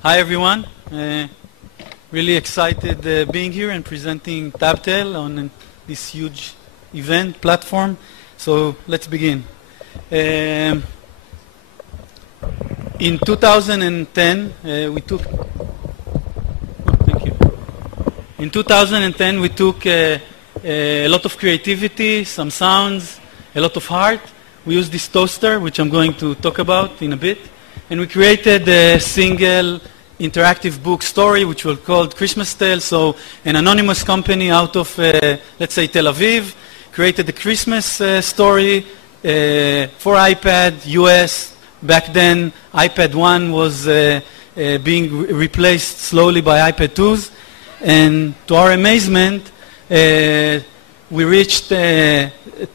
Hi everyone. Really excited being here and presenting TabTale on this huge event platform. So let's begin. In 2010, we took. Thank you. In 2010, we took a lot of creativity, some sounds, a lot of heart. We used this toaster, which I'm going to talk about in a bit. And we created a single interactive book story, which was called Christmas Tale. So an anonymous company out of, let's say, Tel Aviv, created a Christmas story for iPad, US. Back then, iPad 1 was being replaced slowly by iPad 2s. And to our amazement, we reached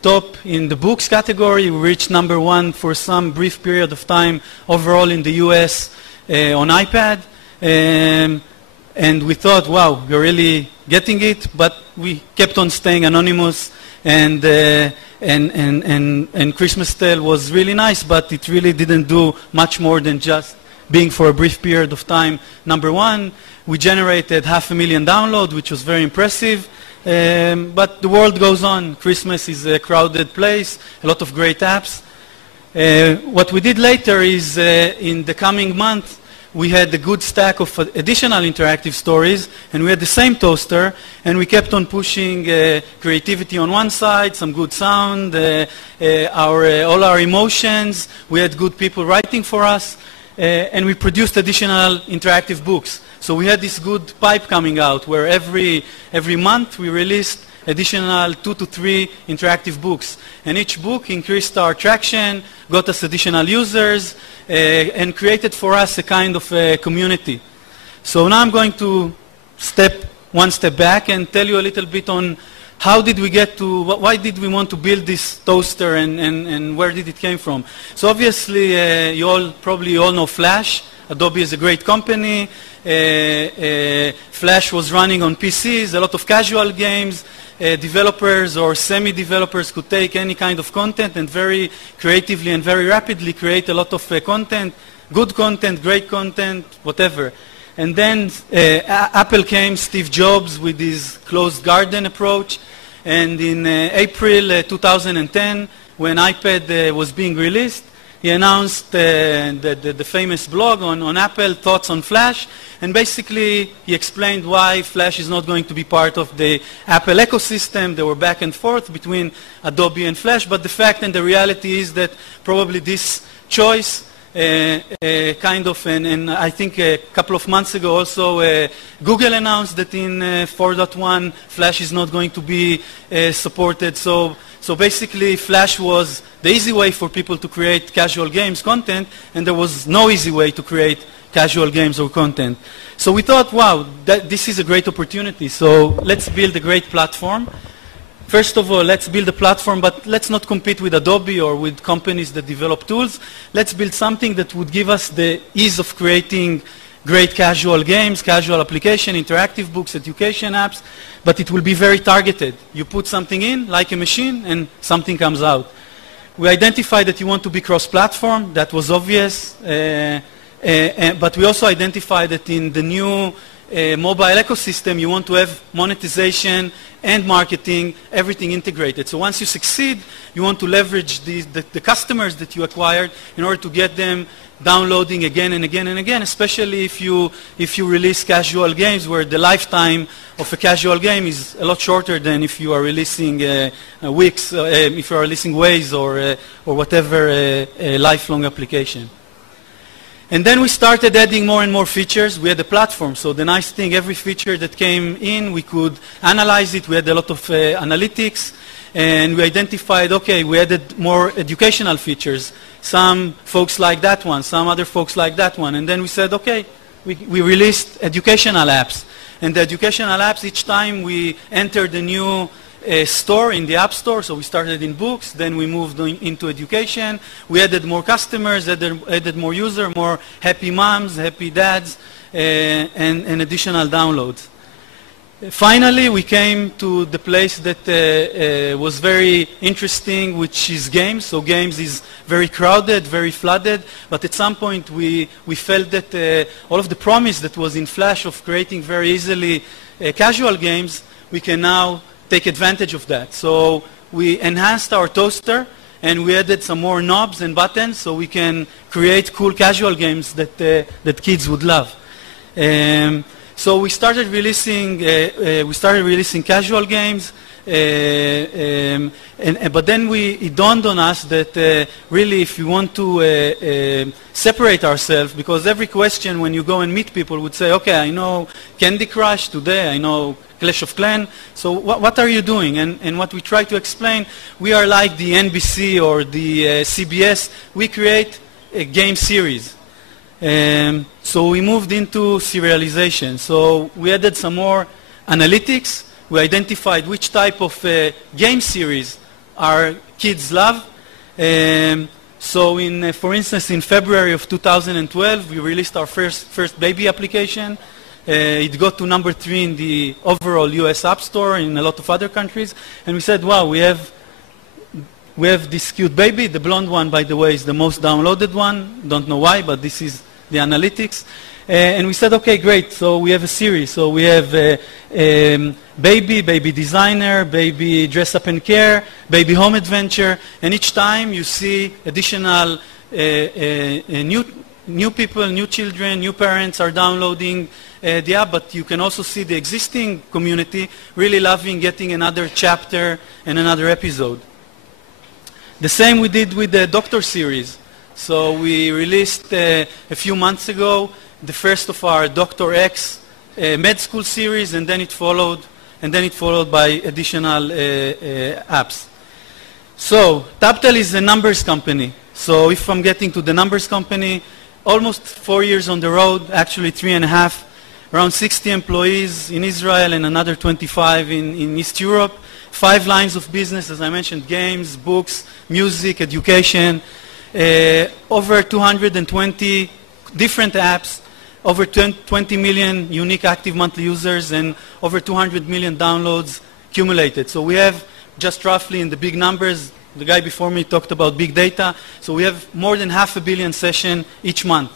top in the books category. We reached #1 for some brief period of time overall in the US on iPad. And we thought, wow, we're really getting it, but we kept on staying anonymous, and Christmas Tale was really nice, but it really didn't do much more than just being for a brief period of time #1. We generated 500,000 downloads, which was very impressive. But the world goes on. Christmas is a crowded place, a lot of great apps. What we did later is, in the coming month, we had a good stack of additional interactive stories, and we had the same toaster, and we kept on pushing creativity on one side, some good sound, all our emotions. We had good people writing for us, and we produced additional interactive books. So we had this good pipe coming out where every month we released additional 2 to 3 interactive books. And each book increased our traction, got us additional users, and created for us a kind of a community. So now I'm going to step one step back and tell you a little bit on how did we get to, why did we want to build this toaster, and where did it came from. So obviously you probably all know Flash. Adobe is a great company. Flash was running on PCs, a lot of casual games. Developers or semi-developers could take any kind of content and very creatively and very rapidly create a lot of content, good content, great content, whatever. And then Apple came, Steve Jobs, with his closed garden approach. And in April 2010, when iPad was being released, he announced the famous blog on Apple, Thoughts on Flash, and basically he explained why Flash is not going to be part of the Apple ecosystem. They were back and forth between Adobe and Flash, but the fact and the reality is that probably this choice kind of, and I think a couple of months ago also Google announced that in 4.1 Flash is not going to be supported. So basically Flash was the easy way for people to create casual games content, and there was no easy way to create casual games or content. So we thought, wow, this is a great opportunity. So let's build a great platform. First of all, let's build a platform, but let's not compete with Adobe or with companies that develop tools. Let's build something that would give us the ease of creating great casual games, casual application, interactive books, education apps, but it will be very targeted. You put something in, like a machine, and something comes out. We identified that you want to be cross-platform. That was obvious. But we also identified that in the new mobile ecosystem, you want to have monetization and marketing, everything integrated. So once you succeed, you want to leverage the customers that you acquired in order to get them downloading again and again and again, especially if you release casual games where the lifetime of a casual game is a lot shorter than if you are releasing Wix, if you are releasing Waze or whatever lifelong application. And then we started adding more and more features. We had a platform, so the nice thing, every feature that came in, we could analyze it. We had a lot of analytics, and we identified, okay, we added more educational features. Some folks like that one, some other folks like that one. And then we said, okay, we released educational apps. And the educational apps, each time we entered a new store in the App Store. So we started in books, then we moved into education. We added more customers, added more users, more happy moms, happy dads, and additional downloads. Finally, we came to the place that was very interesting, which is games. So games is very crowded, very flooded, but at some point we felt that all of the promise that was in Flash of creating very easily casual games, we can now take advantage of that. So we enhanced our toaster, and we added some more knobs and buttons so we can create cool casual games that kids would love. So we started releasing casual games, but then it dawned on us that really if we want to separate ourselves, because every question when you go and meet people would say, okay, I know Candy Crush today, I know Clash of Clans, so what are you doing? And what we try to explain, we are like the NBC or the CBS, we create a game series. So we moved into serialization. So we added some more analytics. We identified which type of game series our kids love. So for instance, in February of 2012, we released our first baby application. It got to number 3 in the overall US App Store in a lot of other countries. And we said, wow, we have this cute baby. The blonde one, by the way, is the most downloaded one. Don't know why, but this is the analytics. And we said, okay, great. So we have a series. So we have baby designer, baby dress up and care, baby home adventure. And each time you see additional new people, new children, new parents are downloading the app, but you can also see the existing community really loving getting another chapter and another episode. The same we did with the Doctor series. So we released a few months ago the first of our Dr. X med school series, and then it followed by additional apps. So TabTale is a numbers company. So if I'm getting to the numbers company, almost 4 years on the road, actually 3.5, around 60 employees in Israel and another 25 in East Europe. 5 lines of business, as I mentioned, games, books, music, education. Over 220 different apps, over 20 million unique active monthly users, and over 200 million downloads accumulated. So we have, just roughly in the big numbers, the guy before me talked about big data, so we have more than 500 million sessions each month.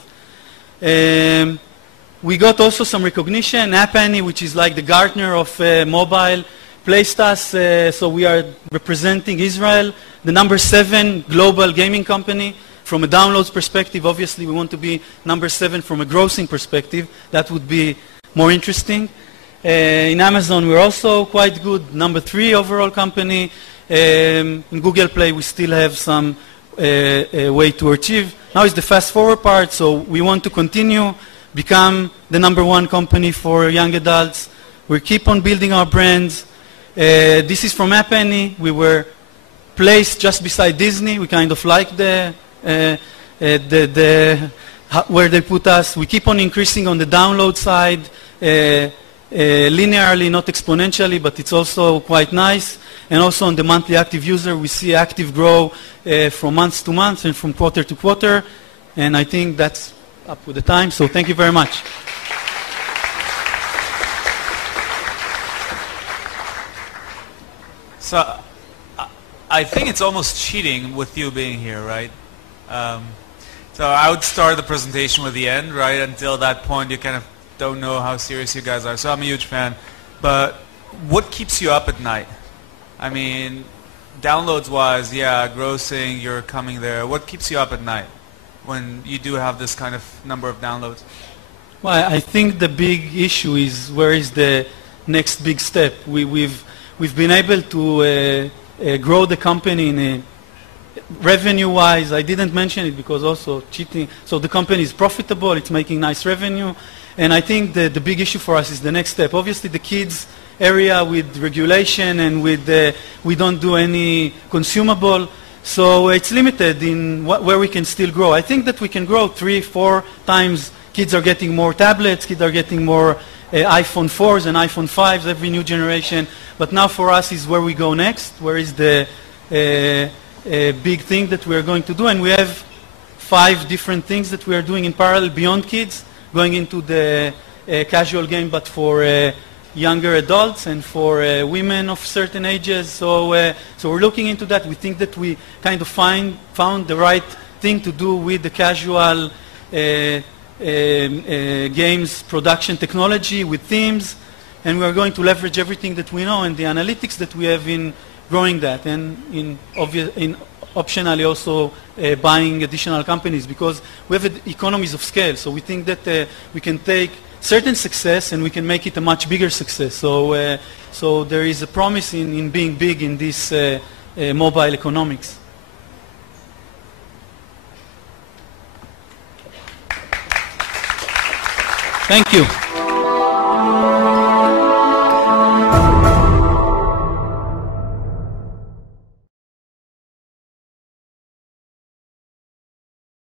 We got also some recognition. App Annie, which is like the Gartner of mobile, placed us, so we are representing Israel, the number 7 global gaming company. From a downloads perspective, obviously we want to be number 7 from a grossing perspective. That would be more interesting. In Amazon we're also quite good, number 3 overall company. In Google Play we still have some way to achieve. Now is the fast forward part, so we want to continue, become the number 1 company for young adults. We keep on building our brands. This is from App Annie. We were placed just beside Disney. We kind of like where they put us. We keep on increasing on the download side, linearly, not exponentially, but it's also quite nice. And also on the monthly active user, we see active grow from month to month and from quarter to quarter. And I think that's up with the time. So thank you very much. So I think it's almost cheating with you being here, right? So I would start the presentation with the end, right? Until that point, you kind of don't know how serious you guys are. So I'm a huge fan. But what keeps you up at night? I mean, downloads-wise, yeah, grossing, you're coming there. What keeps you up at night when you do have this kind of number of downloads? Well, I think the big issue is where is the next big step. We've been able to grow the company in a revenue-wise. I didn't mention it because also cheating. So the company is profitable. It's making nice revenue. And I think the big issue for us is the next step. Obviously, the kids area with regulation and with we don't do any consumable. So it's limited in where we can still grow. I think that we can grow 3-4 times. Kids are getting more tablets. Kids are getting more iPhone 4s and iPhone 5s, every new generation. But now for us is where we go next. Where is the big thing that we are going to do? And we have 5 different things that we are doing in parallel beyond kids, going into the casual game, but for younger adults and for women of certain ages. So we're looking into that. We think that we kind of found the right thing to do with the casual games production technology with themes, and we're going to leverage everything that we know and the analytics that we have in growing that, and optionally also buying additional companies, because we have economies of scale. So we think that we can take certain success and we can make it a much bigger success. So so there is a promise in being big in this mobile economics. Thank you.